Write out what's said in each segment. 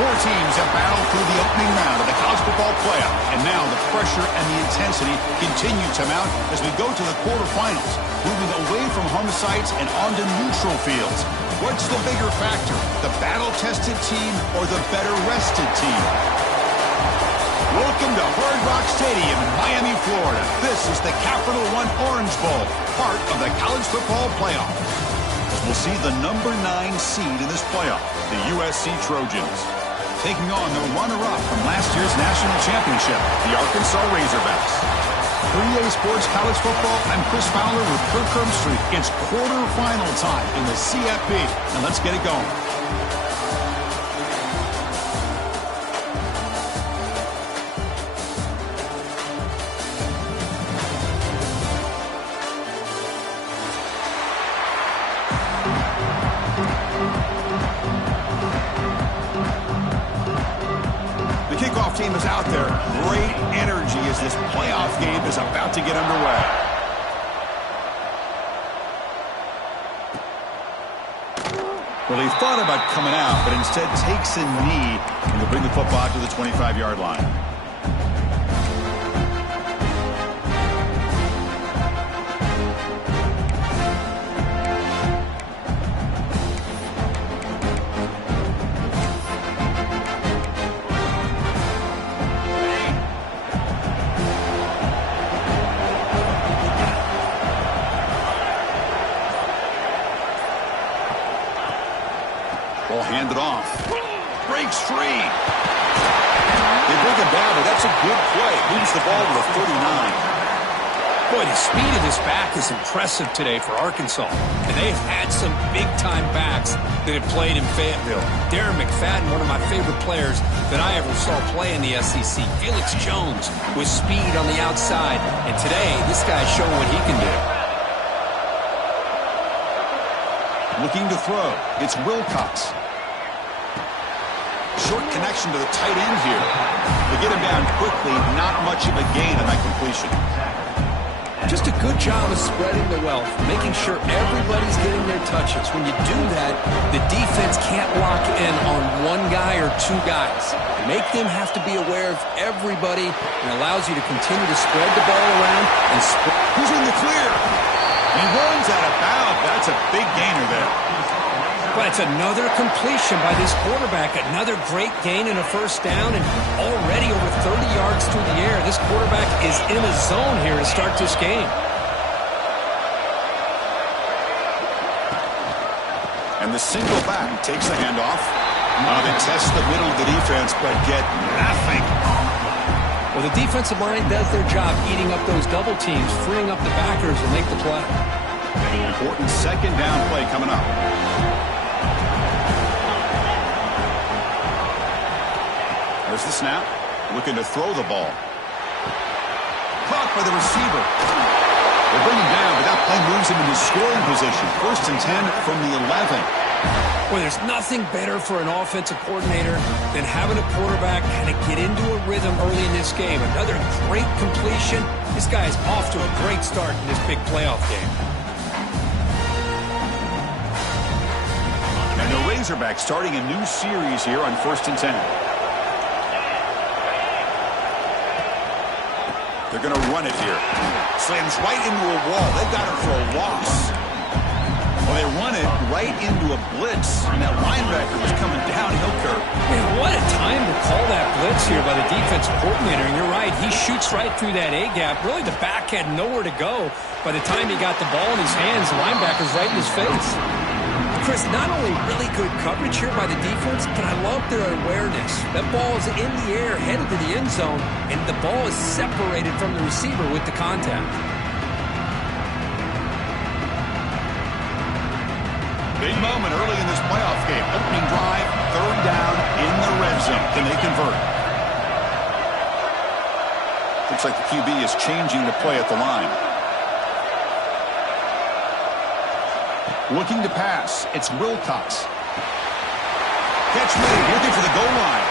Four teams have battled through the opening round of the college football playoff, and now the pressure and the intensity continue to mount as we go to the quarterfinals, moving away from home sites and onto neutral fields. What's the bigger factor, the battle-tested team or the better-rested team? Welcome to Hard Rock Stadium in Miami, Florida. This is the Capital One Orange Bowl, part of the college football playoff. We'll see the number 9 seed in this playoff, the USC Trojans, taking on the runner-up from last year's national championship, the Arkansas Razorbacks. For EA Sports College Football, I'm Chris Fowler with Kirk Herbstreit. It's quarterfinal time in the CFP, and let's get it going. Team is out there. Great energy as this playoff game is about to get underway. Well, he thought about coming out, but instead takes a knee and will bring the football to the 25-yard line. Ball handed off. Breaks free. They bring him down, but that's a good play. Moves the ball to the 49. Boy, the speed of this back is impressive today for Arkansas. And they've had some big-time backs that have played in Fayetteville. Darren McFadden, one of my favorite players that I ever saw play in the SEC. Felix Jones with speed on the outside. And today, this guy's showing what he can do. Looking to throw. It's Wilcox. Short connection to the tight end here. They get him down quickly. Not much of a gain on that completion. Just a good job of spreading the wealth, making sure everybody's getting their touches. When you do that, the defense can't lock in on one guy or two guys. Make them have to be aware of everybody and allows you to continue to spread the ball around and who's in the clear? He runs out of bounds. That's a big gainer there. But it's another completion by this quarterback. Another great gain and a first down, and already over 30 yards through the air. This quarterback is in a zone here to start this game. And the single back takes the handoff. They test the middle of the defense, but get nothing. Well, the defensive line does their job eating up those double teams, freeing up the backers to make the play. Important second down play coming up. There's the snap. Looking to throw the ball. Caught by the receiver. They bring him down, but that play moves him into scoring position. 1st and 10 from the 11. Well, there's nothing better for an offensive coordinator than having a quarterback kind of get into a rhythm early in this game. Another great completion. This guy is off to a great start in this big playoff game. And the Razorbacks starting a new series here on 1st and 10. They're going to run it here. Slams right into a wall. They got him for a loss. Well, they run it right into a blitz, and that linebacker was coming downhill curve. Man, what a time to call that blitz here by the defensive coordinator. And you're right, he shoots right through that A-gap. Really, the back had nowhere to go. By the time he got the ball in his hands, the linebacker's right in his face. Chris, not only really good coverage here by the defense, but I love their awareness. That ball is in the air, headed to the end zone, and the ball is separated from the receiver with the contact. Big moment early in this playoff game. Opening drive, 3rd down in the red zone. Can they convert? Looks like the QB is changing the play at the line. Looking to pass. It's Wilcox. Catch made. Looking for the goal line.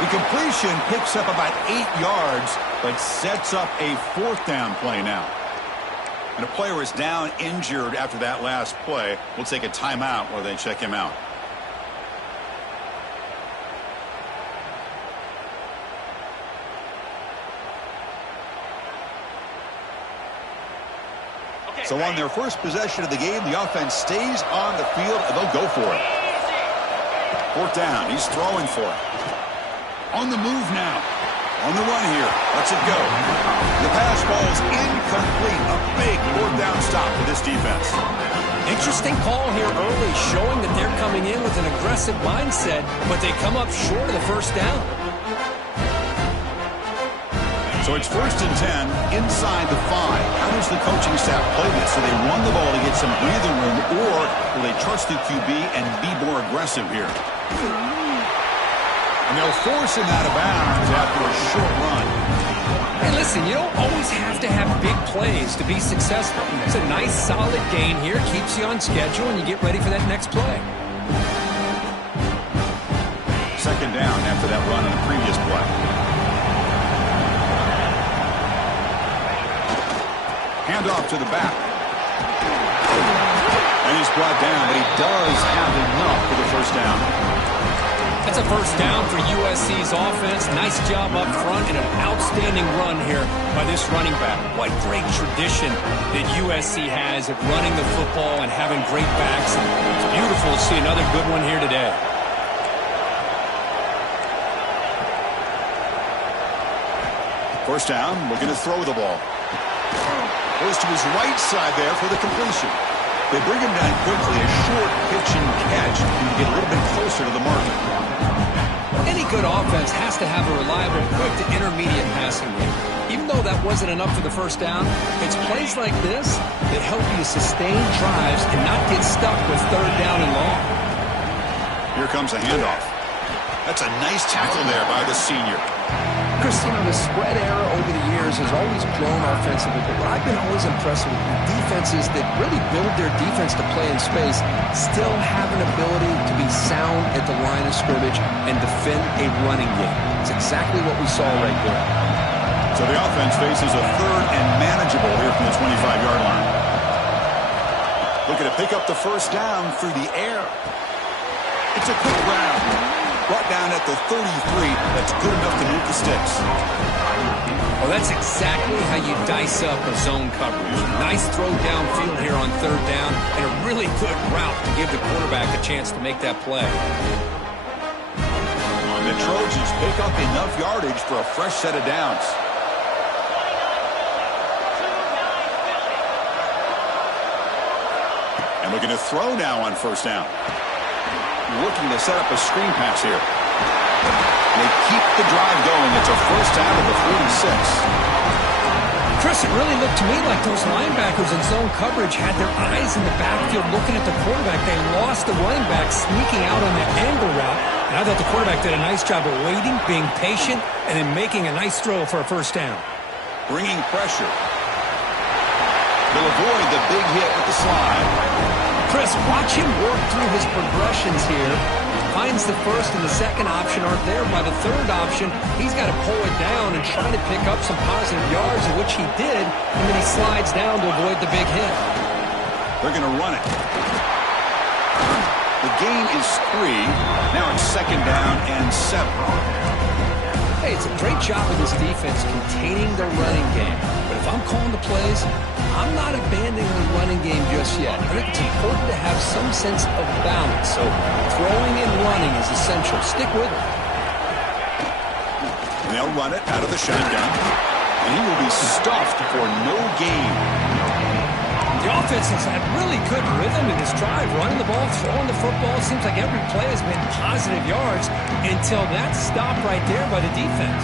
The completion picks up about 8 yards, but sets up a 4th down play now. And a player is down injured after that last play. We'll take a timeout while they check him out. So on their first possession of the game, the offense stays on the field, and they'll go for it. Fourth down. He's throwing for it. On the move now. On the run here. Lets it go. The pass ball's incomplete. A big fourth down stop for this defense. Interesting call here early, showing that they're coming in with an aggressive mindset, but they come up short of the first down. So it's 1st and 10 inside the 5. How does the coaching staff play this? Do they run the ball to get some breathing room, or will they trust the QB and be more aggressive here? And they'll force him out of bounds after a short run. Hey, listen, you don't always have to have big plays to be successful. It's a nice, solid gain here, keeps you on schedule, and you get ready for that next play. Second down after that run on the previous play. Handoff to the back. And he's brought down, but he does have enough for the first down. That's a first down for USC's offense. Nice job up front and an outstanding run here by this running back. What great tradition that USC has of running the football and having great backs. And it's beautiful to see another good one here today. First down, looking to throw the ball. Goes to his right side there for the completion. They bring him down quickly, a short pitch and catch to get a little bit closer to the market. Any good offense has to have a reliable, quick to intermediate passing game. Even though that wasn't enough for the first down, it's plays like this that help you sustain drives and not get stuck with third down and long. Here comes a handoff. That's a nice tackle there by the senior. Chris, the spread era over the years has always grown offensively, but what I've been always impressed with defenses that really build their defense to play in space still have an ability to be sound at the line of scrimmage and defend a running game. It's exactly what we saw right there. So the offense faces a third and manageable here from the 25-yard line. Looking to pick up the first down through the air. It's a quick round. Brought down at the 33. That's good enough to move the sticks. Well, that's exactly how you dice up a zone coverage. Nice throw downfield here on third down, and a really good route to give the quarterback a chance to make that play. The Trojans pick up enough yardage for a fresh set of downs. And looking to throw now on first down. Looking to set up a screen pass here. They keep the drive going. It's a first down at the 46. Chris, it really looked to me like those linebackers in zone coverage had their eyes in the backfield looking at the quarterback. They lost the running back sneaking out on that angle route. And I thought the quarterback did a nice job of waiting, being patient, and then making a nice throw for a first down. Bringing pressure. They'll avoid the big hit with the slide. Chris, watch him work through his progressions here. Finds the first and the second option aren't there. By the third option, he's got to pull it down and try to pick up some positive yards, which he did, and then he slides down to avoid the big hit. They're going to run it. The gain is 3. Now it's second down and 7. Hey, it's a great job of this defense containing the running game. But if I'm calling the plays, I'm not abandoning the running game just yet. I think it's important to have some sense of balance. So throwing and running is essential. Stick with it. And they'll run it out of the shotgun. And he will be stuffed for no gain. The offense has had really good rhythm in this drive. Running the ball, throwing the football. Seems like every play has been positive yards until that stop right there by the defense.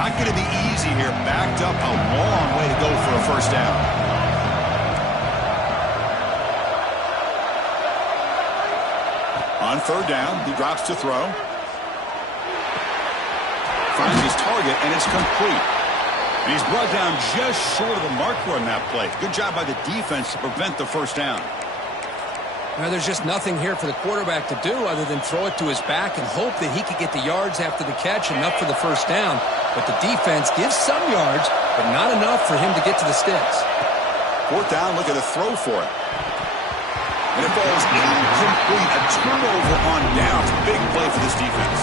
Not going to be easy here. Backed up a long way to go for a first down. On third down, he drops to throw. Finds his target, and it's complete. And he's brought down just short of the marker on that play. Good job by the defense to prevent the first down. Now, there's just nothing here for the quarterback to do other than throw it to his back and hope that he could get the yards after the catch, enough for the first down. But the defense gives some yards, but not enough for him to get to the sticks. Fourth down, look at a throw for it. And it falls incomplete. A turnover on downs. Big play for this defense.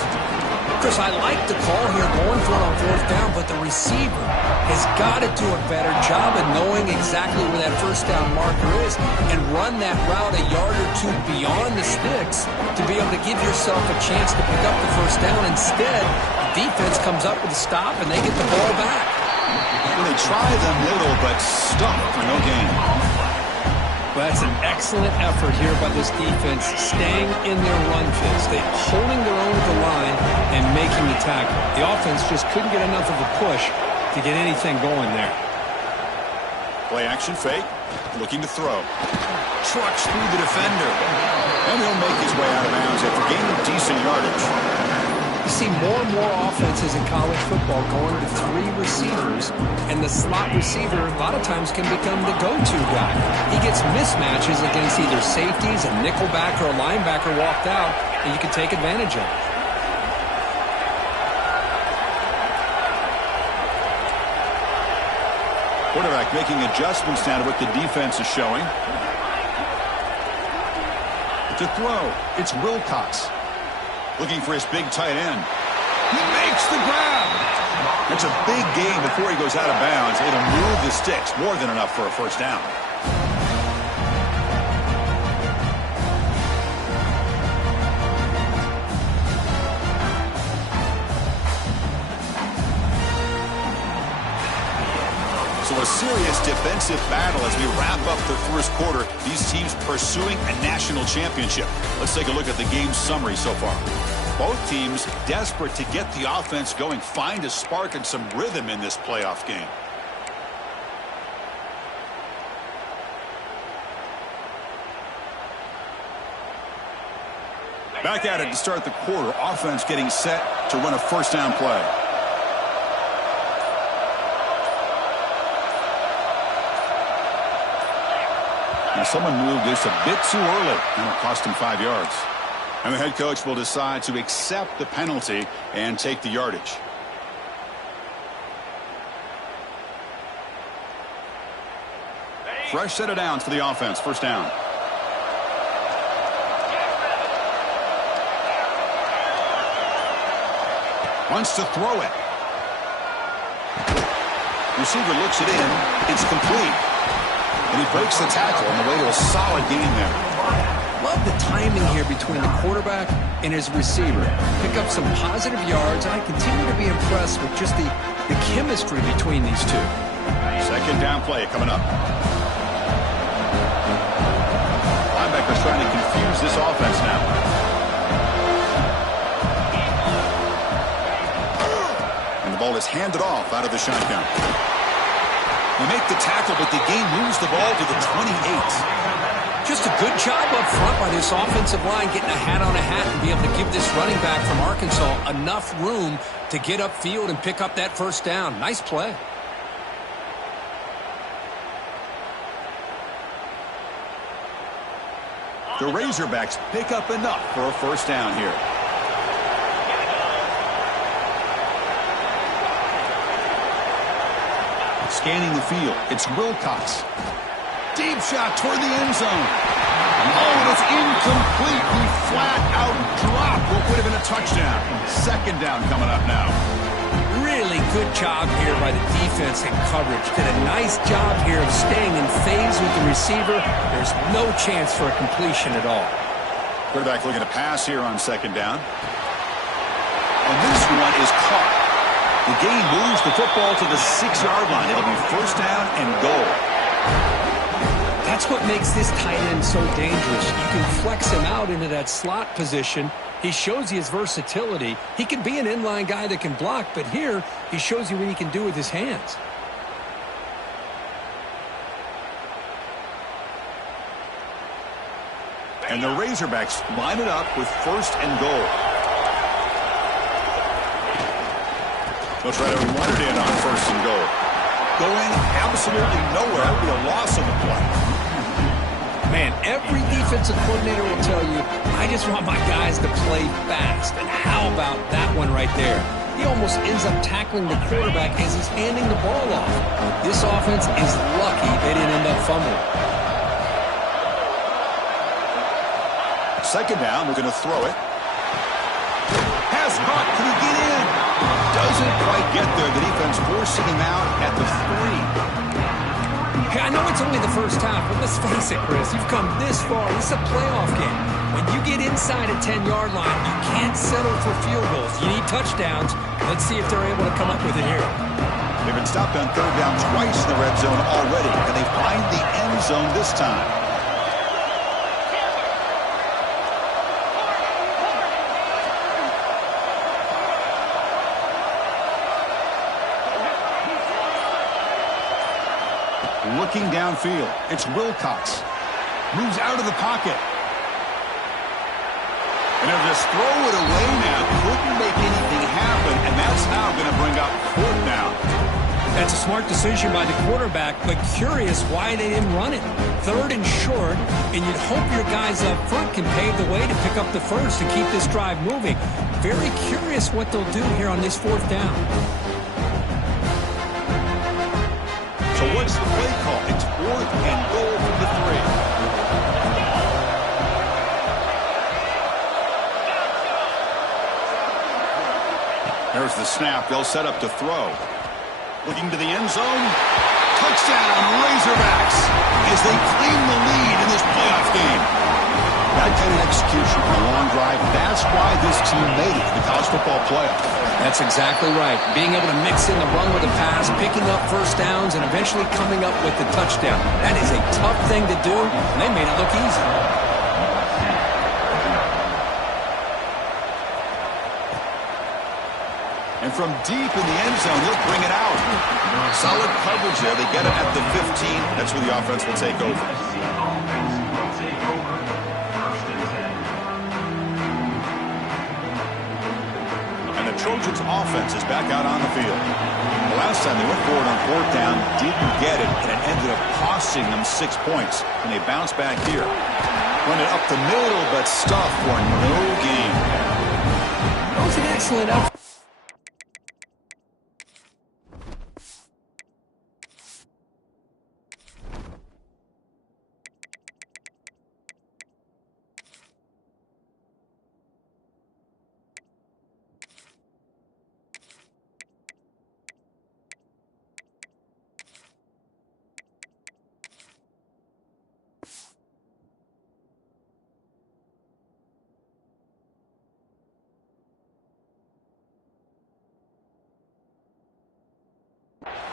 Chris, I like the call here going for it on fourth down, but the receiver has got to do a better job of knowing exactly where that first down marker is and run that route a yard or two beyond the sticks to be able to give yourself a chance to pick up the first down. Instead, the defense comes up with a stop and they get the ball back. Well, they try the middle, but stuck for no gain. Well, that's an excellent effort here by this defense, staying in their run phase. They're holding their own at the line and making the tackle. The offense just couldn't get enough of a push to get anything going there. Play action fake, looking to throw. Trucks through the defender. And he'll make his way out of bounds after gaining decent yardage. You see more and more offenses in college football going to three receivers, and the slot receiver a lot of times can become the go-to guy. He gets mismatches against either safeties, a nickelback, or a linebacker walked out, and you can take advantage of it. Quarterback making adjustments now to what the defense is showing. To throw, it's Wilcox. Looking for his big tight end. He makes the grab. It's a big gain before he goes out of bounds. It'll move the sticks. More than enough for a first down. So a serious defensive battle as we wrap up the first quarter. These teams pursuing a national championship. Let's take a look at the game summary so far. Both teams desperate to get the offense going, find a spark and some rhythm in this playoff game. Back at it to start the quarter. Offense getting set to run a first down play. Now someone moved this a bit too early, and it'll cost him 5 yards. And the head coach will decide to accept the penalty and take the yardage. Fresh set of downs for the offense. First down. Wants to throw it. Receiver looks it in. It's complete. And he breaks the tackle on the way to a solid gain there. Love the timing here between the quarterback and his receiver. Pick up some positive yards, and I continue to be impressed with just the chemistry between these two. Second down play coming up. Linebacker's trying to confuse this offense now. And the ball is handed off out of the shotgun. They make the tackle, but the game moves the ball to the 28. Just a good job up front by this offensive line, getting a hat on a hat and be able to give this running back from Arkansas enough room to get upfield and pick up that first down. Nice play. The Razorbacks pick up enough for a first down here. Scanning the field, it's Wilcox. Deep shot toward the end zone. Oh, it's incomplete. He flat out dropped what would have been a touchdown. Second down coming up now. Really good job here by the defense and coverage. Did a nice job here of staying in phase with the receiver. There's no chance for a completion at all. Quarterback looking to pass here on second down. And this one is caught. The game moves the football to the 6-yard line. It'll be first down and goal. That's what makes this tight end so dangerous. You can flex him out into that slot position. He shows you his versatility. He can be an inline guy that can block, but here he shows you what he can do with his hands. And the Razorbacks line it up with first and goal. They'll try to run it in on first and goal. Going absolutely nowhere. That would be a loss on the play. Man, every defensive coordinator will tell you, I just want my guys to play fast. And how about that one right there? He almost ends up tackling the quarterback as he's handing the ball off. This offense is lucky they didn't end up fumbling. Second down, they're going to throw it. Has caught. Can he get in? Doesn't quite get there. The defense forcing him out at the 3. Hey, I know it's only the first half, but let's face it, Chris. You've come this far. This is a playoff game. When you get inside a 10-yard line, you can't settle for field goals. You need touchdowns. Let's see if they're able to come up with it here. They've been stopped on third down twice in the red zone already. Can they find the end zone this time? Looking downfield, it's Wilcox. Moves out of the pocket. And they'll just throw it away now. Couldn't make anything happen, and that's now going to bring up fourth down. That's a smart decision by the quarterback, but curious why they didn't run it. Third and short, and you'd hope your guys up front can pave the way to pick up the first and keep this drive moving. Very curious what they'll do here on this fourth down. So what's the play call? It's fourth and goal from the 3. There's the snap. They'll set up to throw. Looking to the end zone. Touchdown, Razorbacks, as they claim the lead in this playoff game. That kind of execution on a long drive, that's why this team made it to the college football playoff. That's exactly right. Being able to mix in the run with a pass, picking up first downs, and eventually coming up with the touchdown. That is a tough thing to do, and they made it look easy. And from deep in the end zone, they'll bring it out. Solid coverage there. They get it at the 15. That's where the offense will take over. And the Trojans' offense is back out on the field. The last time they went forward on fourth down, didn't get it, and it ended up costing them 6 points. And they bounce back here. Run it up the middle, but stuff for no gain. That was an excellent effort.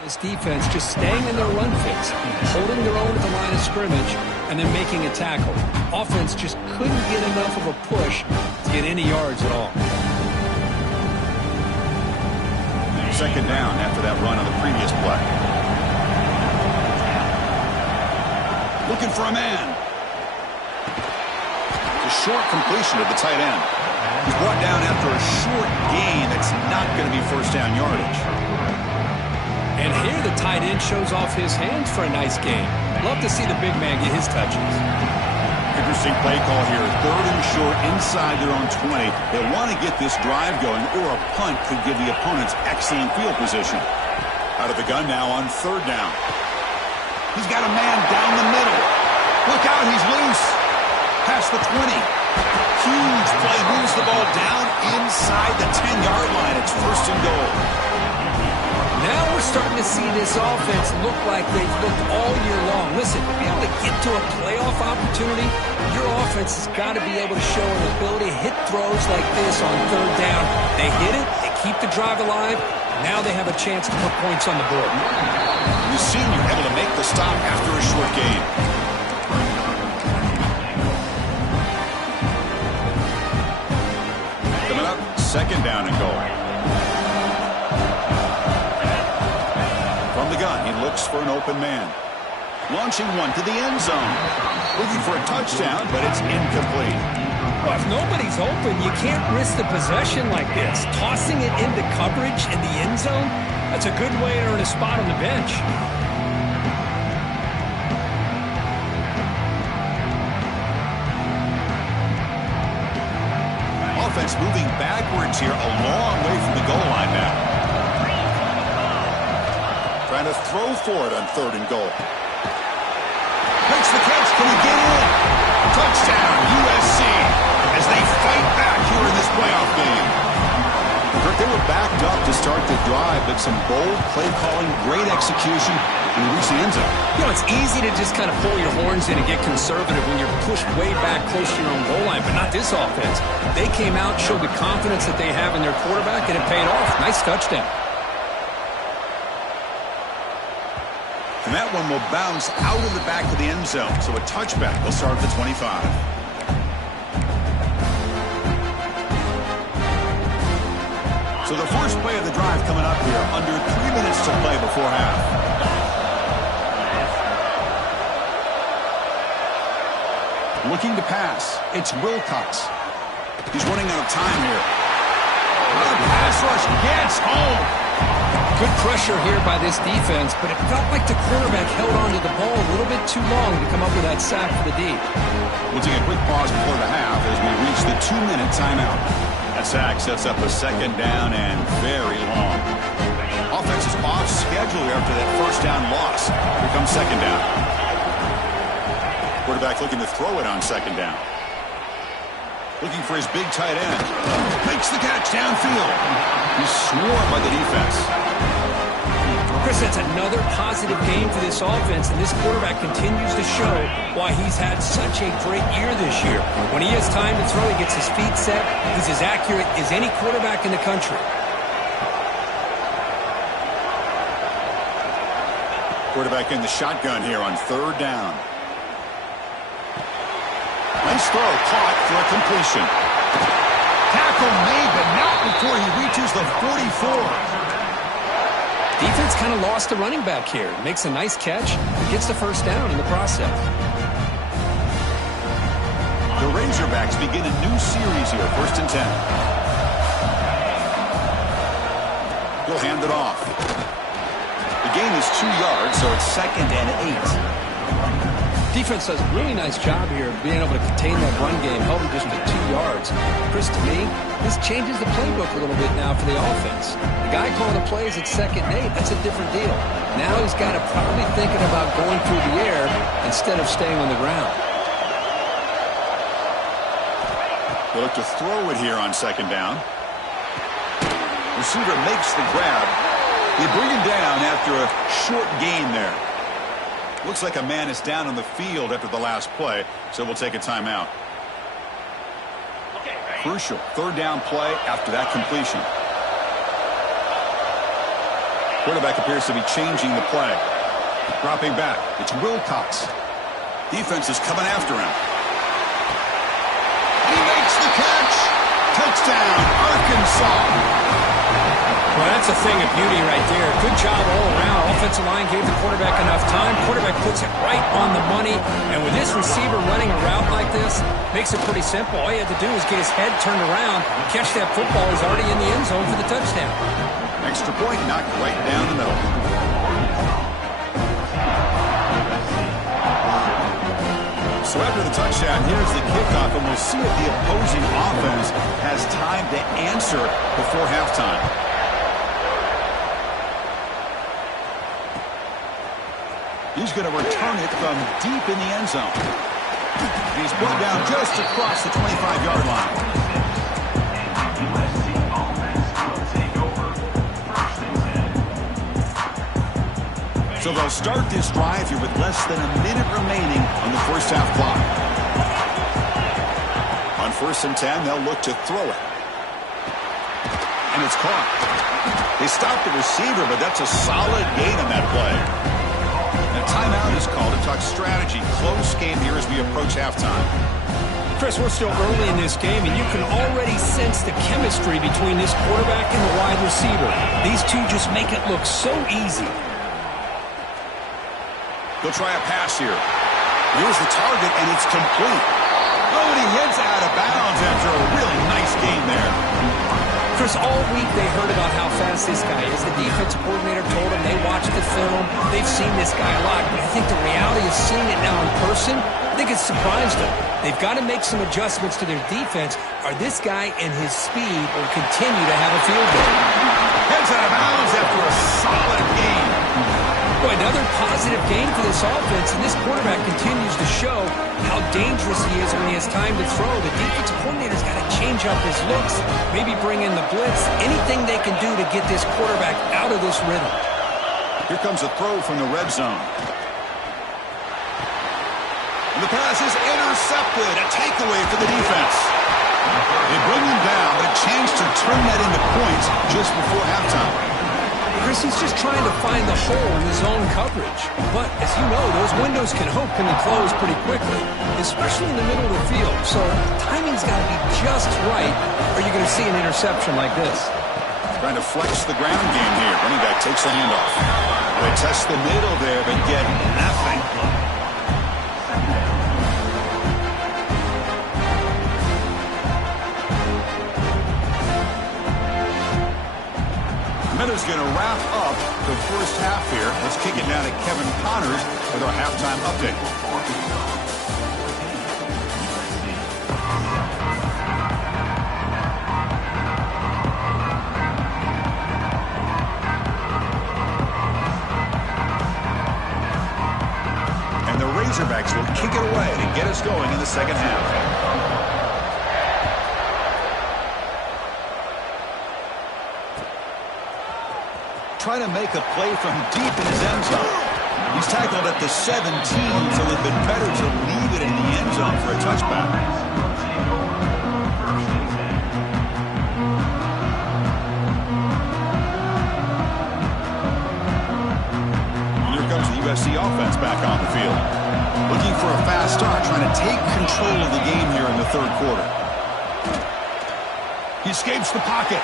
This defense just staying in their run fix, holding their own at the line of scrimmage, and then making a tackle. Offense just couldn't get enough of a push to get any yards at all. Second down after that run on the previous play. Looking for a man. A short completion to the tight end. He's brought down after a short gain that's not going to be first down yardage. And here the tight end shows off his hands for a nice game. Love to see the big man get his touches. Interesting play call here. Third and short inside their own 20. They want to get this drive going, or a punt could give the opponents excellent field position. Out of the gun now on third down. He's got a man down the middle. Look out, he's loose. Past the 20. Huge play. Moves the ball down inside the 10-yard line. It's first and goal. Now we're starting to see this offense look like they've looked all year long. Listen, to be able to get to a playoff opportunity, your offense has got to be able to show an ability to hit throws like this on third down. They hit it, they keep the drive alive, now they have a chance to put points on the board. The senior able to make the stop after a short gain. Coming up, second down and goal. From the gun, he looks for an open man. Launching one to the end zone. Looking for a touchdown, but it's incomplete. Well, if nobody's open, you can't risk the possession like this. Tossing it into coverage in the end zone, that's a good way to earn a spot on the bench. Offense moving backwards here, a long way from the goal line now. Trying to throw for it on third and goal. Makes the catch. Can he get in? Touchdown, USC. playoff game. Kirk, they were backed up to start the drive, but some bold play calling, great execution, and we reached the end zone. You know, it's easy to just kind of pull your horns in and get conservative when you're pushed way back close to your own goal line, but not this offense. They came out, showed the confidence that they have in their quarterback, and it paid off. Nice touchdown. And that one will bounce out of the back of the end zone, so a touchback will start at the 25. So the first play of the drive coming up here, under 3 minutes to play before half. Looking to pass, it's Wilcox. He's running out of time here. Pass rush gets home. Good pressure here by this defense, but it felt like the quarterback held onto the ball a little bit too long to come up with that sack for the D. We'll take a quick pause before the half as we reach the 2-minute timeout. That sack sets up a second down and very long. Offense is off schedule after that first down loss. Here comes second down. Quarterback looking to throw it on second down. Looking for his big tight end. Makes the catch downfield. He's swarmed by the defense. Chris, that's another positive game for this offense, and this quarterback continues to show why he's had such a great year this year. When he has time to throw, he gets his feet set. He's as accurate as any quarterback in the country. Quarterback in the shotgun here on third down. Nice throw, caught for a completion. Tackle made, but not before he reaches the 44. Defense kind of lost the running back here. Makes a nice catch, gets the first down in the process. The Razorbacks begin a new series here, 1st and 10. He'll hand it off. The gain is 2 yards, so it's 2nd and 8. Defense does a really nice job here of being able to contain that run game, held him just to 2 yards. Chris, to me, this changes the playbook a little bit now for the offense. The guy calling the plays at 2nd and 8, that's a different deal. Now he's got to probably thinking about going through the air instead of staying on the ground. They look to throw it here on 2nd down. Receiver makes the grab. They bring him down after a short gain there. Looks like a man is down on the field after the last play, so we'll take a timeout. Crucial 3rd down play after that completion. Quarterback appears to be changing the play. Dropping back, it's Wilcox. Defense is coming after him. He makes the catch. Touchdown, Arkansas. Well, that's a thing of beauty right there. Good job all around. Offensive line gave the quarterback enough time. Quarterback puts it right on the money. And with this receiver running a route like this, makes it pretty simple. All you have to do is get his head turned around, catch that football. He's already in the end zone for the touchdown. Extra point knocked right down the middle. So after the touchdown, here's the kickoff, and we'll see if the opposing offense has time to answer before halftime. He's going to return it from deep in the end zone. He's brought down just across the 25-yard line. So they'll start this drive here with less than a minute remaining on the first half clock. On 1st and 10, they'll look to throw it. And it's caught. They stopped the receiver, but that's a solid gain on that play. A timeout is called to talk strategy. Close game here as we approach halftime. Chris, we're still early in this game, and you can already sense the chemistry between this quarterback and the wide receiver. These two just make it look so easy. They'll try a pass here. Here's the target, and it's complete. Oh, and he hits out of bounds after a really nice game there. Chris, all week they heard about how fast this guy is. The defensive coordinator told them they watched the film. They've seen this guy a lot. But I think the reality of seeing it now in person, I think it's surprised them. They've got to make some adjustments to their defense, or this guy and his speed will continue to have a field day. Heads out of bounds after a solid game. Boy, another positive game for this offense, and this quarterback continues to show how dangerous he is when he has time to throw. The defensive coordinator's got to change up his looks, maybe bring in the blitz, anything they can do to get this quarterback out of this rhythm. Here comes a throw from the red zone. And the pass is intercepted. A takeaway for the defense. They bring him down, but a chance to turn that into points just before halftime. Chris, he's just trying to find the hole in his own coverage. But, as you know, those windows can open and close pretty quickly, especially in the middle of the field. So, timing's got to be just right, or you're going to see an interception like this. Trying to flex the ground game here. Running back takes the handoff. They test the middle there, but get nothing. Miller's going to wrap up the first half here. Let's kick it now to Kevin Connors with our halftime update. And the Razorbacks will kick it away to get us going in the second half. Trying to make a play from deep in his end zone. He's tackled at the 17, so it would have been better to leave it in the end zone for a touchback. And here comes the USC offense back on the field. Looking for a fast start, trying to take control of the game here in the third quarter. He escapes the pocket.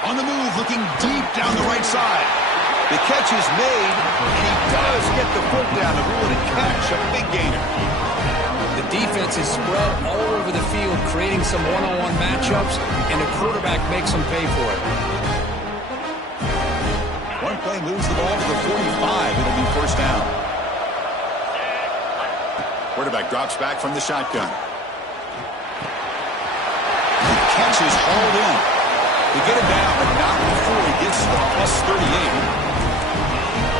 On the move, looking deep down the right side. The catch is made, and he does get the foot down to rule it a catch, a big gainer. The defense is spread all over the field, creating some one-on-one matchups, and the quarterback makes them pay for it. One play moves the ball to the 45. It'll be first down. Quarterback drops back from the shotgun. The catch is hauled in. To get it down, but not before he gets to the plus 38.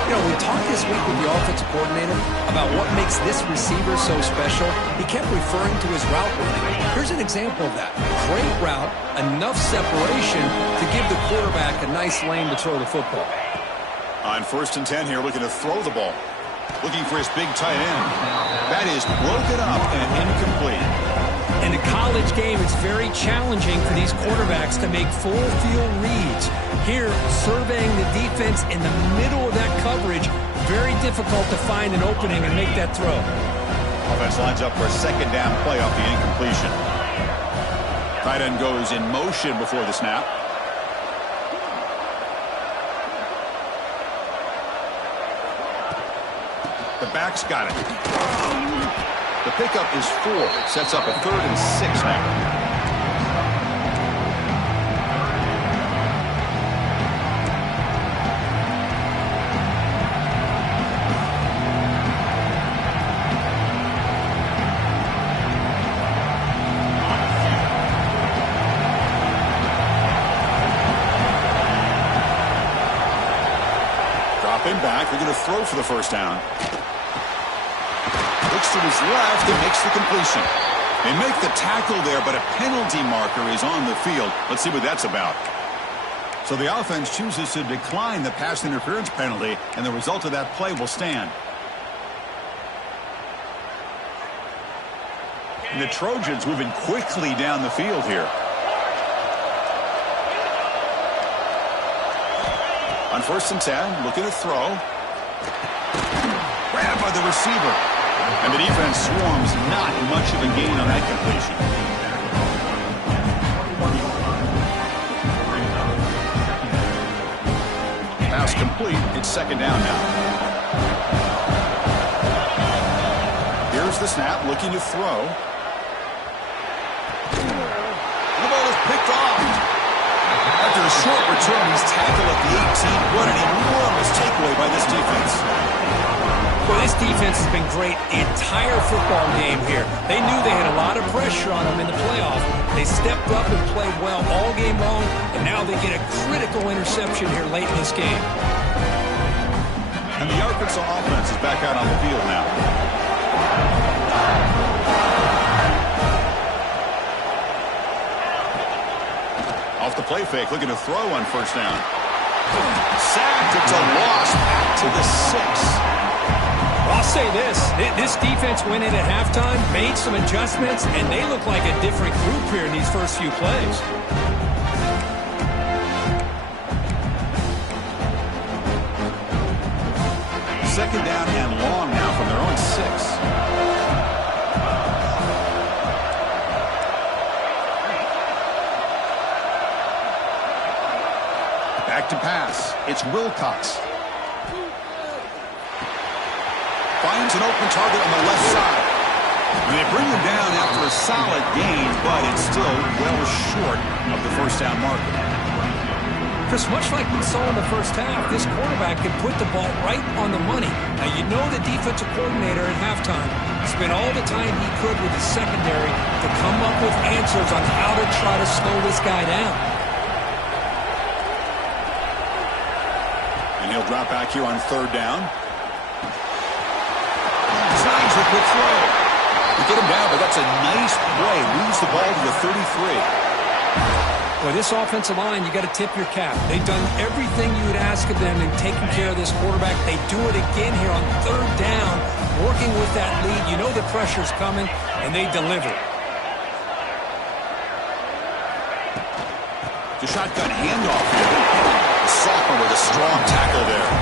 You know, we talked this week with the offensive coordinator about what makes this receiver so special. He kept referring to his route running. Here's an example of that. Great route, enough separation to give the quarterback a nice lane to throw the football. On 1st and 10 here, looking to throw the ball. Looking for his big tight end. That is broken up and incomplete. In a college game, it's very challenging for these quarterbacks to make full field reads. Here, surveying the defense in the middle of that coverage, very difficult to find an opening and make that throw. Offense lines up for a second down play off the incompletion. Tight end goes in motion before the snap. The back's got it. The pickup is 4. Sets up a 3rd and 6 now. Dropping back. They're going to throw for the first down. Looks to his left and makes the completion. They make the tackle there, but a penalty marker is on the field. Let's see what that's about. So the offense chooses to decline the pass interference penalty, and the result of that play will stand. And the Trojans moving quickly down the field here. On 1st and 10, looking to throw. Grabbed by the receiver. And the defense swarms, not much of a gain on that completion. Pass complete. It's second down now. Here's the snap, looking to throw. The ball is picked off. After a short return, he's tackled at the 18. What an enormous takeaway by this defense. Well, this defense has been great the entire football game here. They knew they had a lot of pressure on them in the playoff. They stepped up and played well all game long, and now they get a critical interception here late in this game. And the Arkansas offense is back out on the field now. Off the play fake, looking to throw on first down. Sacked. It's a loss back to the 6. I'll say this defense went in at halftime, made some adjustments, and they look like a different group here in these first few plays. Second down and long now from their own 6. Back to pass. It's Wilcox. Finds an open target on the left side. And they bring him down after a solid gain, but it's still well short of the first down marker. Chris, much like we saw in the first half, this quarterback can put the ball right on the money. Now, you know the defensive coordinator at halftime spent all the time he could with the secondary to come up with answers on how to try to slow this guy down. And he'll drop back here on third down. Signs a quick throw. You get him down, but that's a nice play. Moves the ball to the 33. Well, this offensive line, you got to tip your cap. They've done everything you would ask of them in taking care of this quarterback. They do it again here on third down, working with that lead. You know the pressure's coming, and they deliver. The shotgun handoff here. The sophomore with a strong tackle there.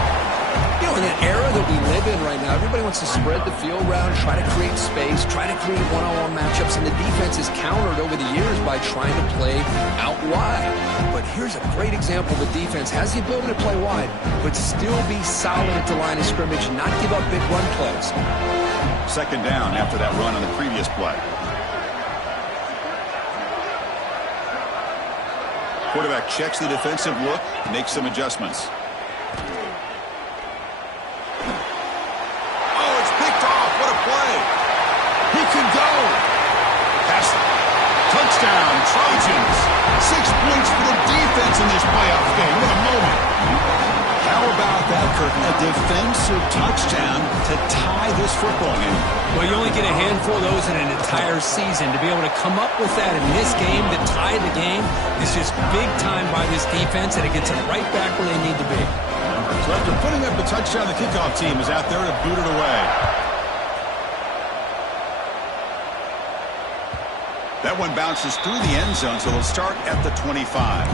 You know, in an era that we live in right now, everybody wants to spread the field around, try to create space, try to create one-on-one matchups, and the defense is countered over the years by trying to play out wide. But here's a great example of a defense has the ability to play wide, but still be solid at the line of scrimmage and not give up big run plays. Second down after that run on the previous play. Quarterback checks the defensive look, makes some adjustments. He can go. Pass. Touchdown, Trojans. 6 points for the defense in this playoff game. What a moment. How about that, Curtin? A defensive touchdown to tie this football game. Well, you only get a handful of those in an entire season. To be able to come up with that in this game to tie the game is just big time by this defense, and it gets them right back where they need to be. So after putting up the touchdown, the kickoff team is out there to boot it away. That one bounces through the end zone, so they'll start at the 25.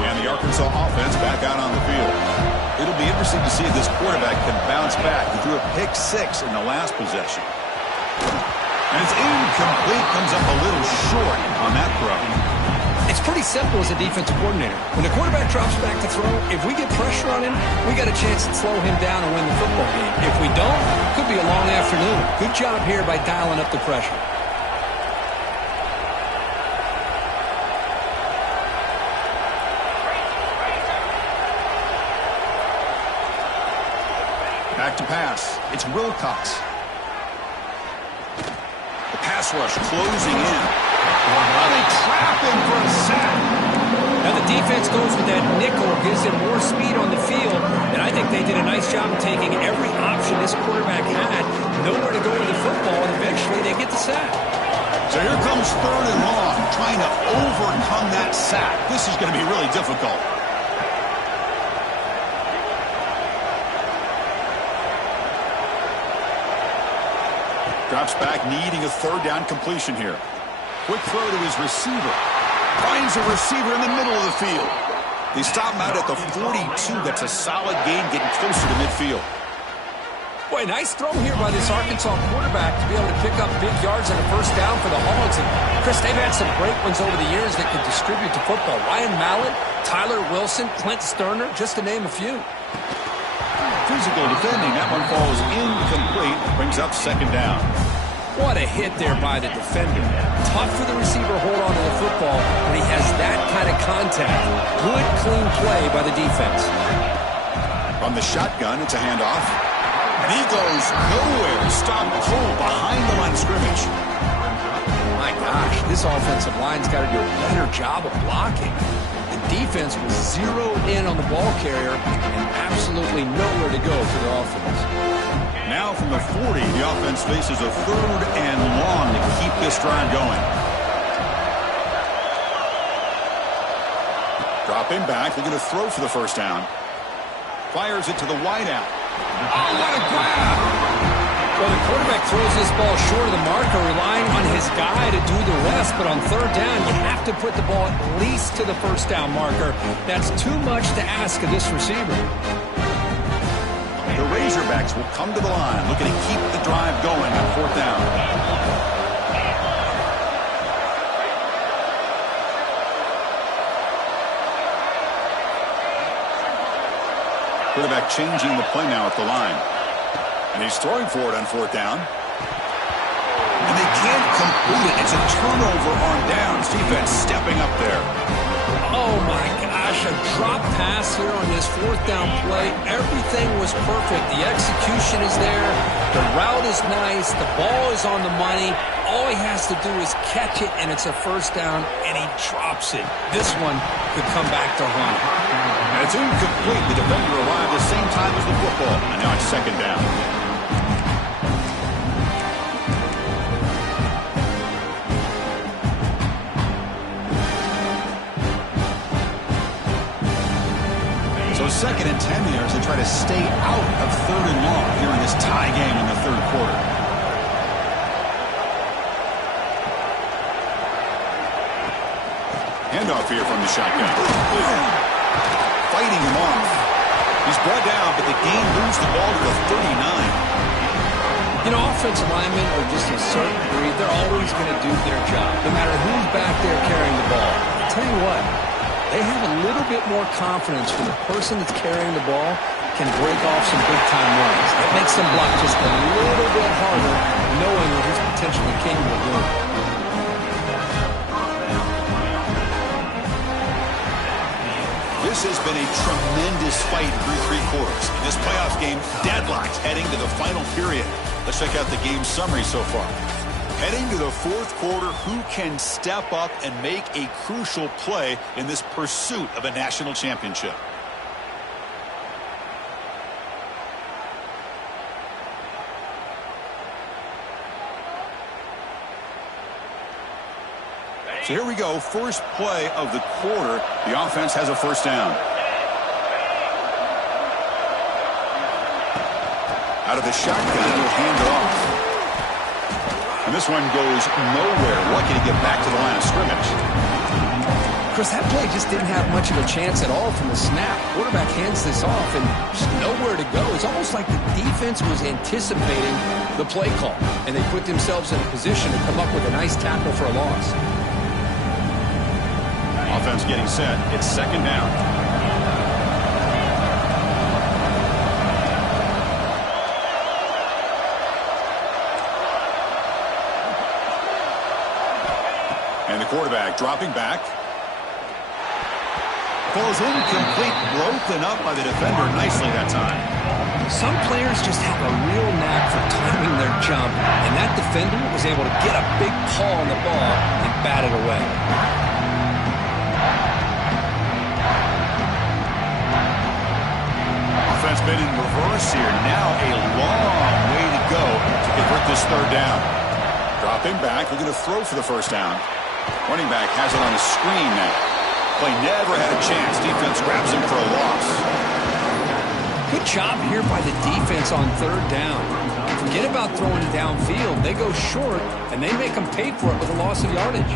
And the Arkansas offense back out on the field. It'll be interesting to see if this quarterback can bounce back. He threw a pick 6 in the last possession. And it's incomplete, comes up a little short on that throw. It's pretty simple as a defensive coordinator. When the quarterback drops back to throw, if we get pressure on him, we got a chance to slow him down and win the football game. If we don't, it could be a long afternoon. Good job here by dialing up the pressure. Back to pass. It's Wilcox. The pass rush closing in. They trap him for a sack. Now the defense goes with that nickel, gives them more speed on the field, and I think they did a nice job of taking every option this quarterback had, nowhere to go with the football, and eventually they get the sack. So here comes third and long, trying to overcome that sack. This is going to be really difficult. Drops back, needing a third down completion here. Quick throw to his receiver. Finds a receiver in the middle of the field. They stop him out at the 42. That's a solid gain, getting closer to midfield. Boy, nice throw here by this Arkansas quarterback to be able to pick up big yards on a first down for the Hogs. And Chris, they've had some great ones over the years that could distribute the football. Ryan Mallett, Tyler Wilson, Clint Sterner, just to name a few. Physical defending. That one falls incomplete. Brings up second down. What a hit there by the defender. Tough for the receiver to hold on to the football when he has that kind of contact. Good, clean play by the defense. From the shotgun, it's a handoff. And he goes nowhere. Stopped cold behind the line of scrimmage. My gosh, this offensive line's got to do a better job of blocking. The defense was zeroed in on the ball carrier and absolutely nowhere to go for their offense. Now from the 40, the offense faces a 3rd and long to keep this drive going. Dropping back, looking to throw for the first down. Fires it to the wideout. Oh, what a grab! Well, the quarterback throws this ball short of the marker, relying on his guy to do the rest. But on 3rd down, you have to put the ball at least to the first down marker. That's too much to ask of this receiver. The Razorbacks will come to the line, looking to keep the drive going on 4th down. Quarterback changing the play now at the line. And he's throwing for it on 4th down. And they can't complete it. It's a turnover on downs. Defense stepping up there. Oh, my gosh, a drop pass here on this 4th down play. Everything was perfect. The execution is there. The route is nice. The ball is on the money. All he has to do is catch it, and it's a first down, and he drops it. This one could come back to haunt him. And it's incomplete. The defender arrived the same time as the football. And now it's 2nd down. So 2nd and 10 here as they try to stay out of 3rd and long here in this tie game in the 3rd quarter. Handoff here from the shotgun. Fighting him off. He's brought down, but the game moves the ball to the 39. You know, offensive linemen are just a certain breed. They're always going to do their job, no matter who's back there carrying the ball. I'll tell you what, they have a little bit more confidence when the person that's carrying the ball can break off some big-time runs. That makes them block just a little bit harder, knowing what he's potentially capable of doing. This has been a tremendous fight through 3 quarters. In this playoff game, deadlocked heading to the final period. Let's check out the game summary so far. Heading to the 4th quarter, who can step up and make a crucial play in this pursuit of a national championship? So here we go, first play of the quarter. The offense has a first down. Out of the shotgun, he'll hand it off. And this one goes nowhere. Lucky to get back to the line of scrimmage. Chris, that play just didn't have much of a chance at all from the snap. Quarterback hands this off and just nowhere to go. It's almost like the defense was anticipating the play call, and they put themselves in a position to come up with a nice tackle for a loss. Offense getting set. It's 2nd down. And the quarterback dropping back. Falls incomplete, broken up by the defender nicely that time. Some players just have a real knack for timing their jump, and that defender was able to get a big paw on the ball and bat it away. Offense been in reverse here. Now a long way to go to convert this 3rd down. Dropping back, looking to throw for the first down. Running back has it on the screen now. Play never had a chance. Defense grabs him for a loss. Good job here by the defense on 3rd down. Forget about throwing it downfield. They go short, and they make them pay for it with a loss of yardage.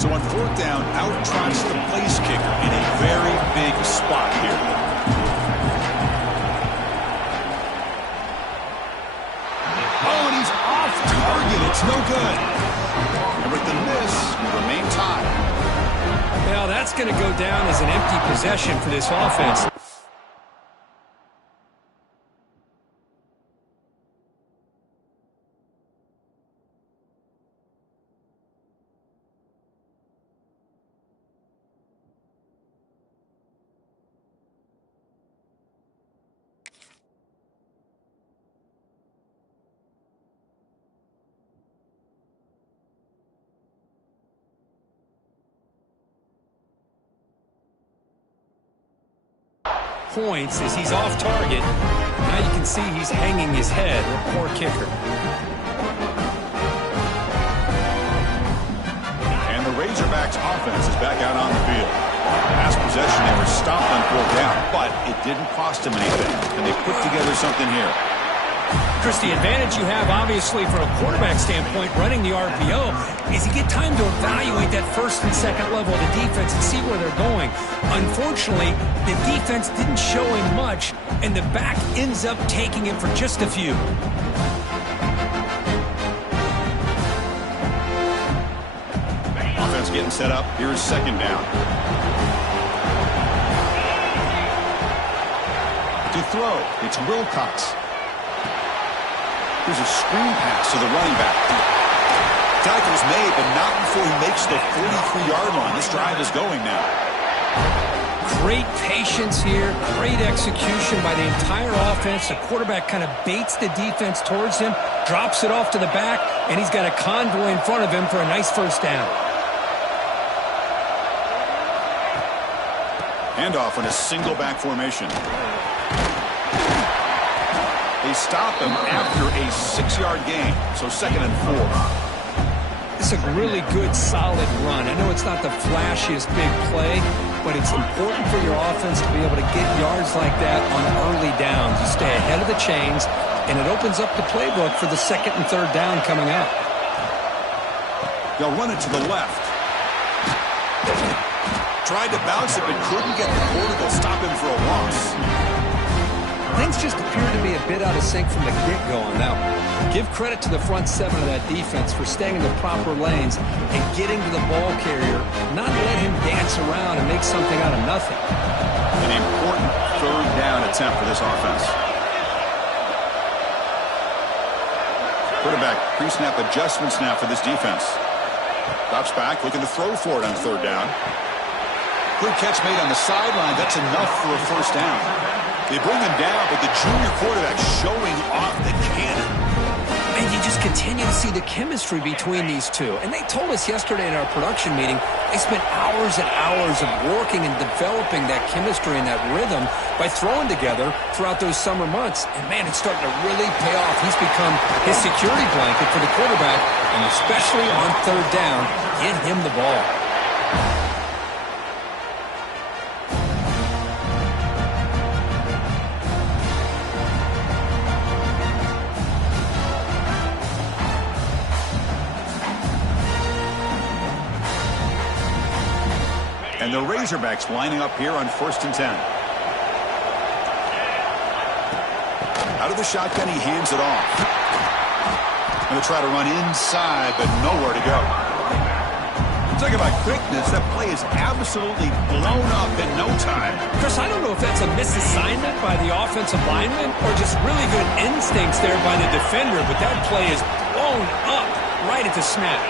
So on 4th down, out trots the place kicker in a very big spot here. Oh, and he's off target. It's no good. And with the miss, we remain tied. Well, that's going to go down as an empty possession for this offense. points as he's off target. Now you can see he's hanging his head. A poor kicker. And the Razorbacks offense is back out on the field. Last possession, they were stopped on 4th down, but it didn't cost them anything. And they put together something here. Chris, the advantage you have, obviously, from a quarterback standpoint, running the RPO, is you get time to evaluate that first and second level of the defense and see where they're going. Unfortunately, the defense didn't show him much, and the back ends up taking him for just a few. Offense getting set up. Here's 2nd down. To throw, it's Wilcox. Here's a screen pass to the running back. Tackle's made, but not before he makes the 43-yard line. This drive is going now. Great patience here, great execution by the entire offense. The quarterback kind of baits the defense towards him, drops it off to the back, and he's got a convoy in front of him for a nice 1st down. Handoff in a single back formation. They stop him after a 6-yard gain, so 2nd and 4. It's a really good, solid run. I know it's not the flashiest big play, but it's important for your offense to be able to get yards like that on early downs. You stay ahead of the chains, and it opens up the playbook for the 2nd and 3rd down coming up. They'll run it to the left. Tried to bounce it, but couldn't get the quarter. They'll stop him for a loss. Things just appear to be a bit out of sync from the get-go on that one. Give credit to the front 7 of that defense for staying in the proper lanes and getting to the ball carrier, not let him dance around and make something out of nothing. An important 3rd down attempt for this offense. Quarterback pre-snap adjustments now for this defense. Drops back, looking to throw for it on 3rd down. Good catch made on the sideline. That's enough for a 1st down. They bring him down, but the junior quarterback showing off the cannon. And you just continue to see the chemistry between these two. And they told us yesterday in our production meeting, they spent hours and hours of working and developing that chemistry and that rhythm by throwing together throughout those summer months. And, man, it's starting to really pay off. He's become his security blanket for the quarterback, and especially on 3rd down, get him the ball. And the Razorbacks lining up here on 1st and 10. Out of the shotgun, he hands it off. Going to try to run inside, but nowhere to go. Talk about quickness. That play is absolutely blown up in no time. Chris, I don't know if that's a misassignment by the offensive lineman or just really good instincts there by the defender, but that play is blown up right at the snap.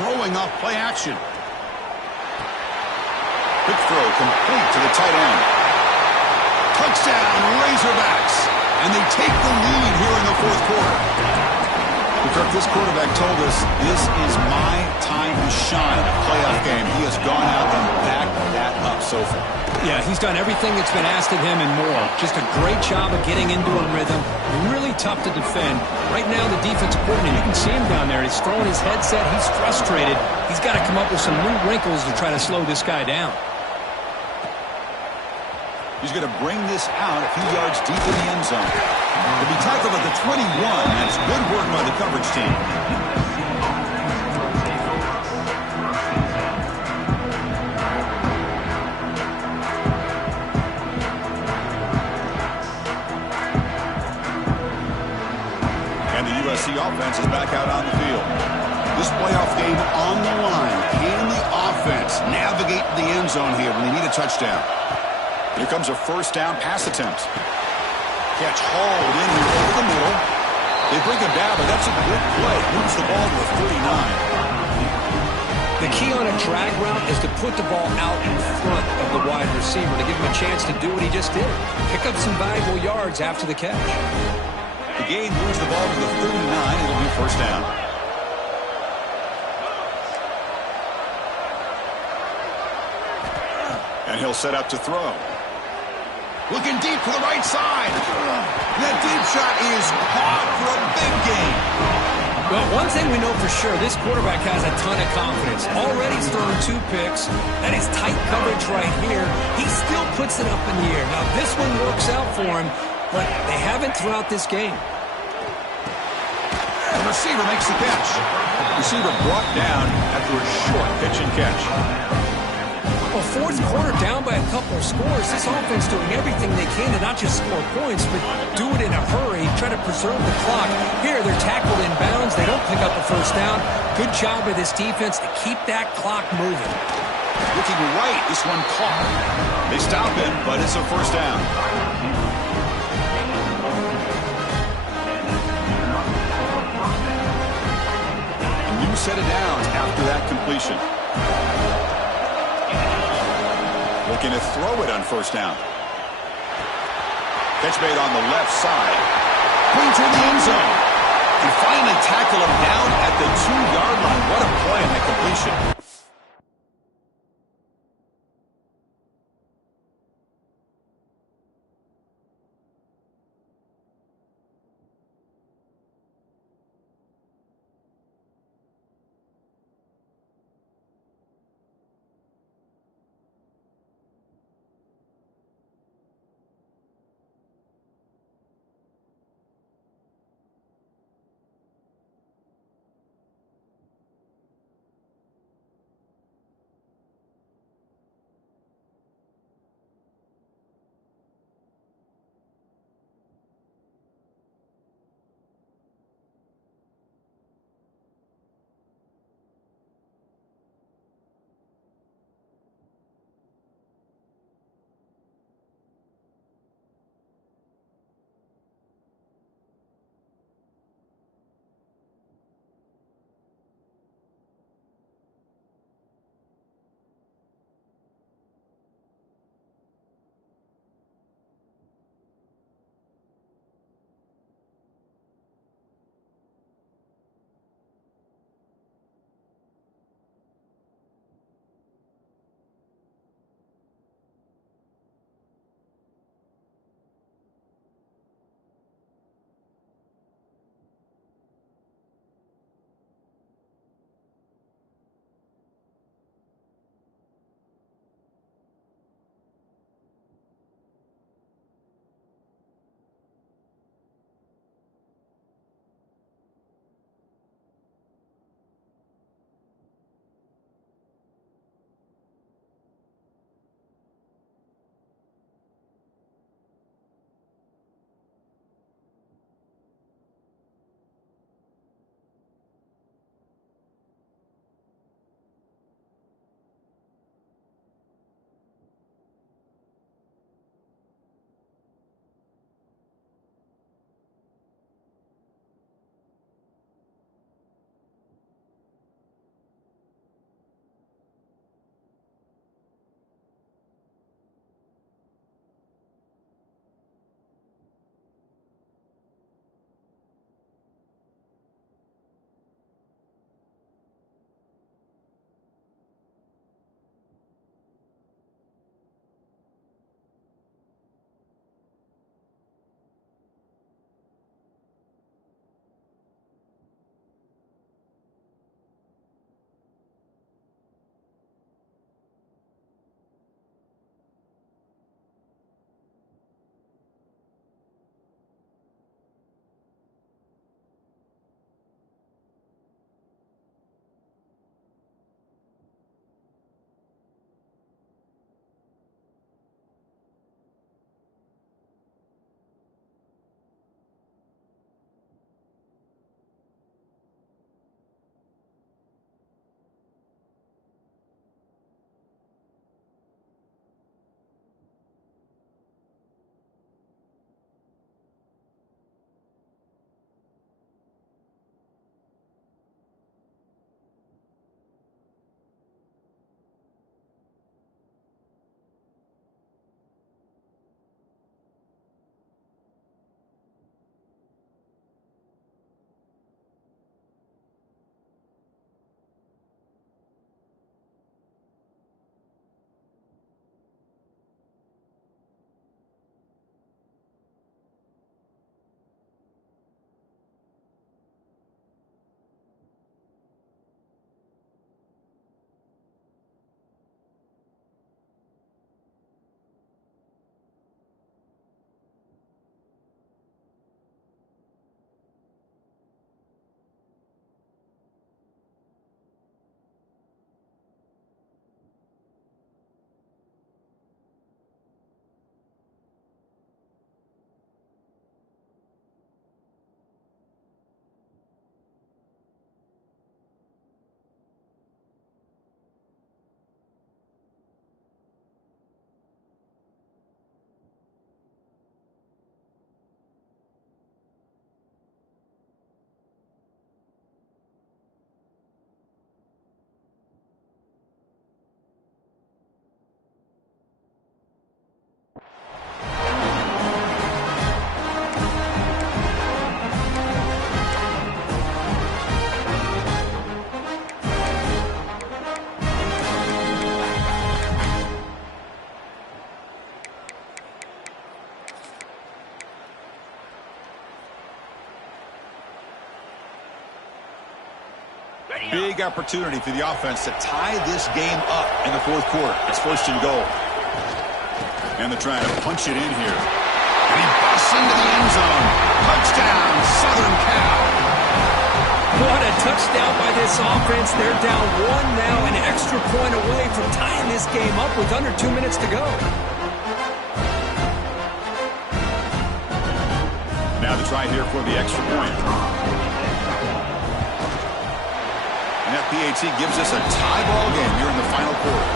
Throwing off play action. Quick throw complete to the tight end. Touchdown, Razorbacks. And they take the lead here in the 4th quarter. Kirk, this quarterback told us this is my time to shine in a playoff game. He has gone out and backed that up so far. Yeah, he's done everything that's been asked of him and more. Just a great job of getting into a rhythm. Really tough to defend. Right now, the defensive coordinator, you can see him down there. He's throwing his headset. He's frustrated. He's got to come up with some new wrinkles to try to slow this guy down. He's going to bring this out a few yards deep in the end zone. He'll be tackled at the 21. That's good work by the coverage team. And the USC offense is back out on the field. This playoff game on the line. Can the offense navigate the end zone here when they need a touchdown? Here comes a 1st down pass attempt. Catch hauled in here over the middle. They bring him down, but that's a good play. Moves the ball to a 39. The key on a drag route is to put the ball out in front of the wide receiver to give him a chance to do what he just did. Pick up some valuable yards after the catch. The game moves the ball to the 39. It'll be 1st down. And he'll set up to throw. Looking deep for the right side. That deep shot is caught for a big gain. Well, one thing we know for sure, this quarterback has a ton of confidence. Already he's thrown 2 picks. That is tight coverage right here. He still puts it up in the air. Now, this one works out for him, but they haven't throughout this game. The receiver makes the catch. Receiver brought down after a short pitch and catch. Well, fourth quarter down by a couple of scores. This offense doing everything they can to not just score points, but do it in a hurry, try to preserve the clock. Here, they're tackled in bounds. They don't pick up a first down. Good job by this defense to keep that clock moving. Looking right, this one caught. They stop him, but it's a first down. A new set of downs after that completion. Looking to throw it on first down. Catch made on the left side. Clean to the end zone. And finally tackle him down at the 2-yard line. What a play on that completion. Big opportunity for the offense to tie this game up in the fourth quarter. It's first and goal. And they're trying to punch it in here. And he busts into the end zone. Touchdown, Southern Cal. What a touchdown by this offense. They're down one now, an extra point away from tying this game up with under 2 minutes to go. Now to try here for the extra point. And that PAT gives us a tie ball game here in the final quarter.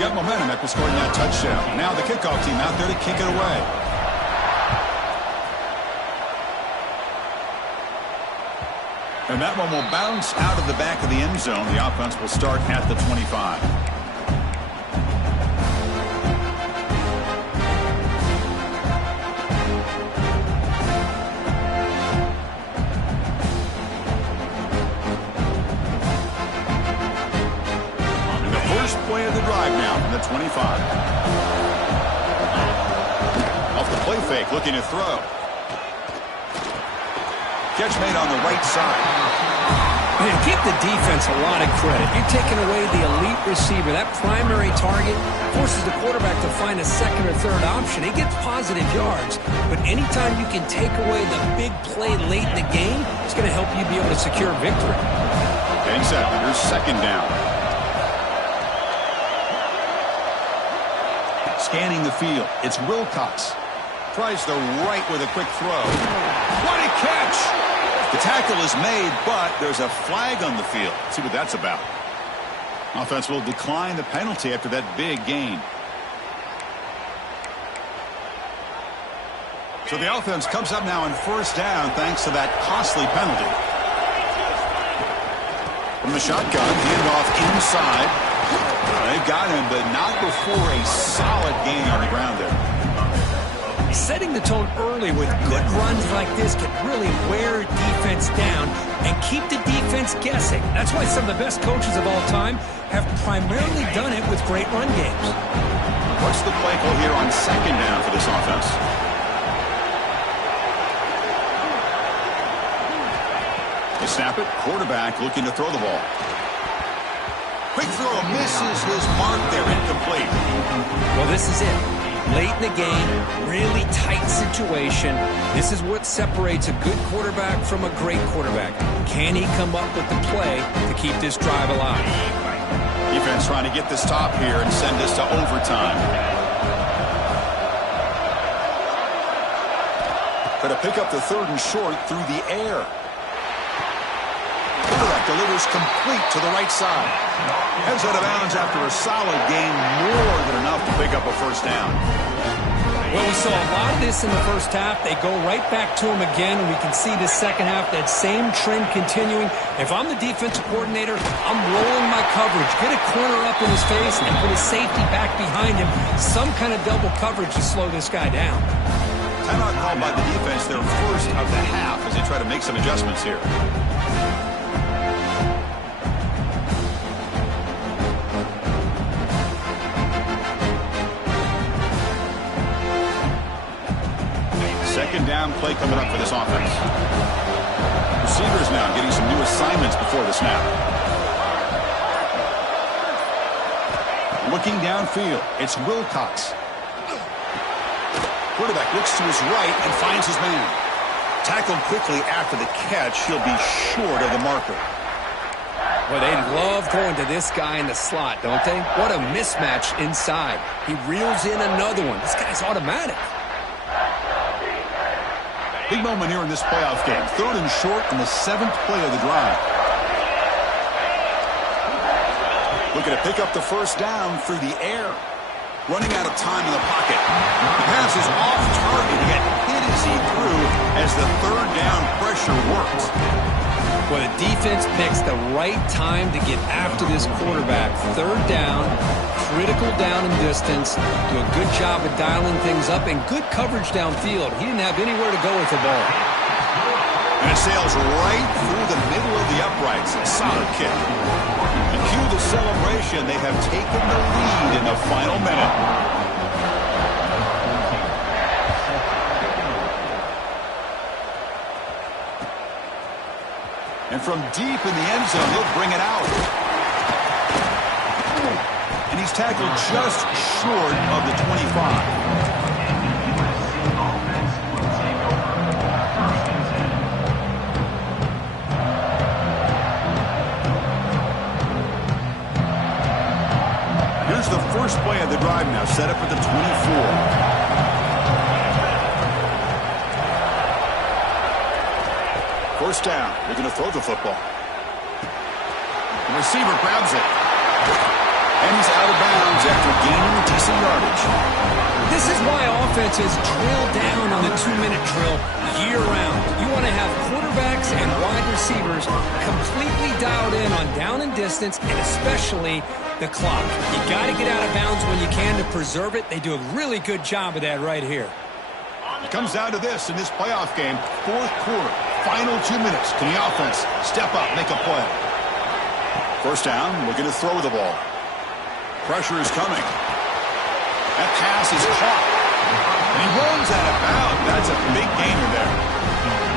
Got momentum after scoring that touchdown. Now the kickoff team out there to kick it away. And that one will bounce out of the back of the end zone. The offense will start at the 25. Play of the drive now from the 25. Off the play fake, looking to throw. Catch made on the right side. Man, give the defense a lot of credit. You're taking away the elite receiver. That primary target forces the quarterback to find a second or third option. He gets positive yards, but anytime you can take away the big play late in the game, it's going to help you be able to secure victory. Exactly. Here's second down. Scanning the field, it's Wilcox. Tries the right with a quick throw. What a catch! The tackle is made, but there's a flag on the field. Let's see what that's about. Offense will decline the penalty after that big gain. So the offense comes up now in first down thanks to that costly penalty. From the shotgun, handoff inside. They've got him, but not before a solid gain on the ground there. Setting the tone early with good runs like this can really wear defense down and keep the defense guessing. That's why some of the best coaches of all time have primarily done it with great run games. What's the play call here on second down for this offense? They snap it. Quarterback looking to throw the ball. Quick throw, misses his mark there, incomplete. Well, this is it. Late in the game, really tight situation. This is what separates a good quarterback from a great quarterback. Can he come up with the play to keep this drive alive? Defense trying to get this stop here and send this to overtime. But to pick up the third and short through the air. Quarterback delivers complete to the right side. Heads out of bounds after a solid game, more than enough to pick up a first down. Well, we saw a lot of this in the first half. They go right back to him again, and we can see the second half, that same trend continuing. If I'm the defensive coordinator, I'm rolling my coverage. Get a corner up in his face and put a safety back behind him. Some kind of double coverage to slow this guy down. Timeout called by the defense, their first of the half, as they try to make some adjustments here. Second down play coming up for this offense. Receivers now getting some new assignments before the snap. Looking downfield, it's Wilcox. Quarterback looks to his right and finds his man. Tackled quickly after the catch. He'll be short of the marker. Well, they love going to this guy in the slot, don't they? What a mismatch inside. He reels in another one. This guy's automatic. Big moment here in this playoff game. Third and short in the 7th play of the drive. Looking to pick up the first down through the air. Running out of time in the pocket. The pass is off target. He got hit as he threw as the third down pressure works. Well, the defense picks the right time to get after this quarterback. Third down, critical down and distance. Do a good job of dialing things up and good coverage downfield. He didn't have anywhere to go with the ball. And it sails right through the middle of the uprights. A solid kick. And cue the celebration. They have taken the lead in the final minute. And from deep in the end zone, he'll bring it out. And he's tackled just short of the 25. Here's the first play of the drive now, set up at the 24. First down. They're going to throw the football. The receiver grabs it. And he's out of bounds after gaining decent yardage. This is why offenses drill down on the 2-minute drill year-round. You want to have quarterbacks and wide receivers completely dialed in on down and distance, and especially the clock. You got to get out of bounds when you can to preserve it. They do a really good job of that right here. It comes down to this in this playoff game. Fourth quarter, final 2 minutes. Can the offense step up, make a play? First down, looking to throw the ball. Pressure is coming. That pass is caught. And he runs out of bounds. That's a big gainer there.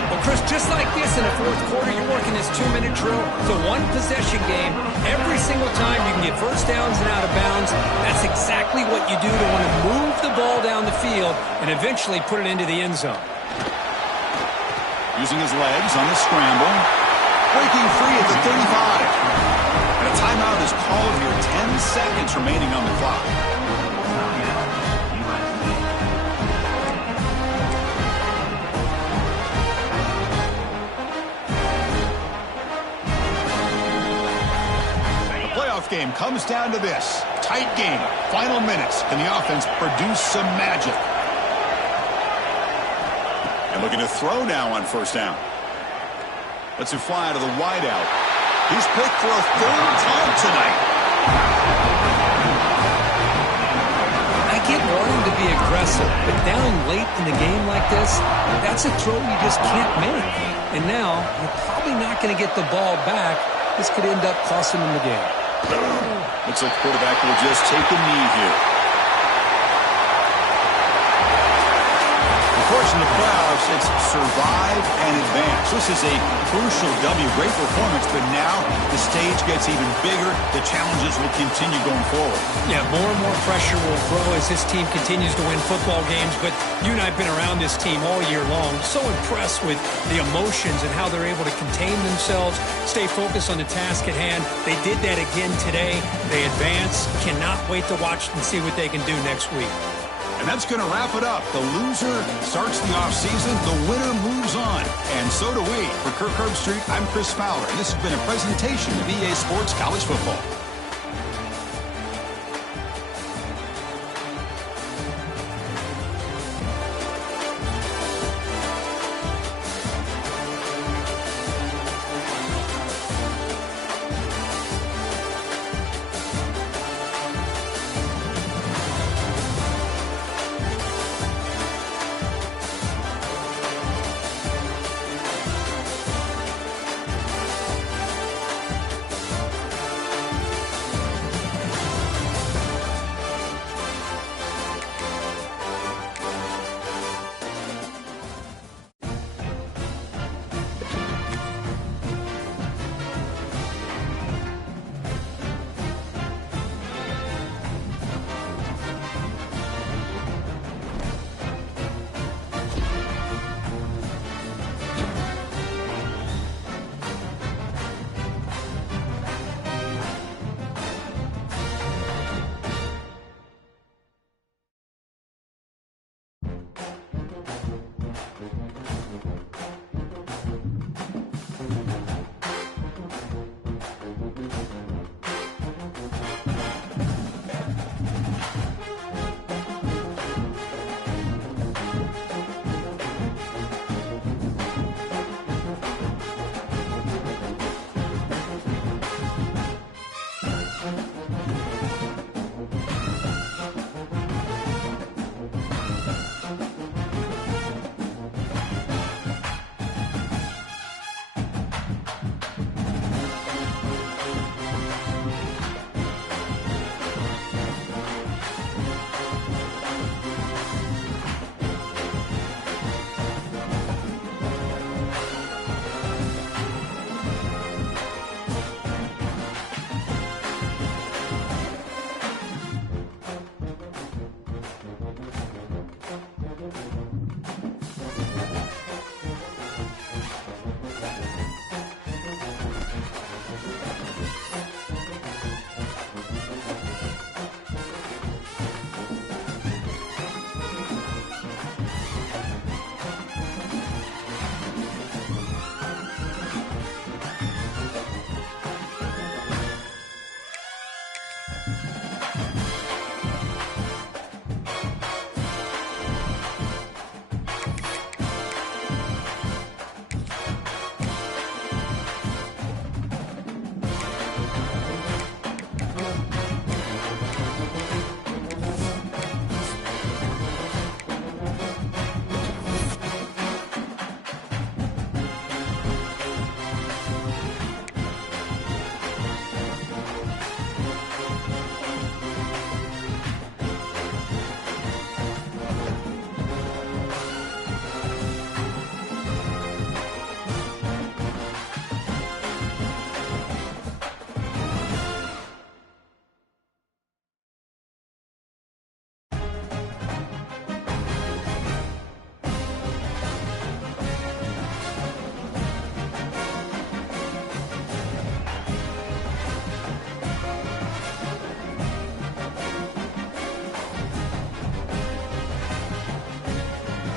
Well, Chris, just like this in the fourth quarter, you're working this 2-minute drill. It's a one-possession game. Every single time you can get first downs and out of bounds. That's exactly what you do to want to move the ball down the field and eventually put it into the end zone. Using his legs on the scramble. Breaking free at the 35. And a timeout is called here. 10 seconds remaining on the clock. The playoff game comes down to this. Tight game. Final minutes. Can the offense produce some magic? And looking to throw now on first down. Lets him fly to the wideout. He's picked for a third time tonight. I get wanting to be aggressive, but down late in the game like this, that's a throw you just can't make. And now, you're probably not going to get the ball back. This could end up costing him the game. Looks like the quarterback will just take a knee here. Of course, in the playoffs, it's survive and advance. This is a crucial W. Great performance, but now the stage gets even bigger. The challenges will continue going forward. Yeah, more and more pressure will grow as this team continues to win football games, but you and I have been around this team all year long. So impressed with the emotions and how they're able to contain themselves, stay focused on the task at hand. They did that again today. They advance. Cannot wait to watch and see what they can do next week. And that's going to wrap it up. The loser starts the offseason. The winner moves on. And so do we. For Kirk Herbstreit, I'm Chris Fowler. And this has been a presentation of EA Sports College Football.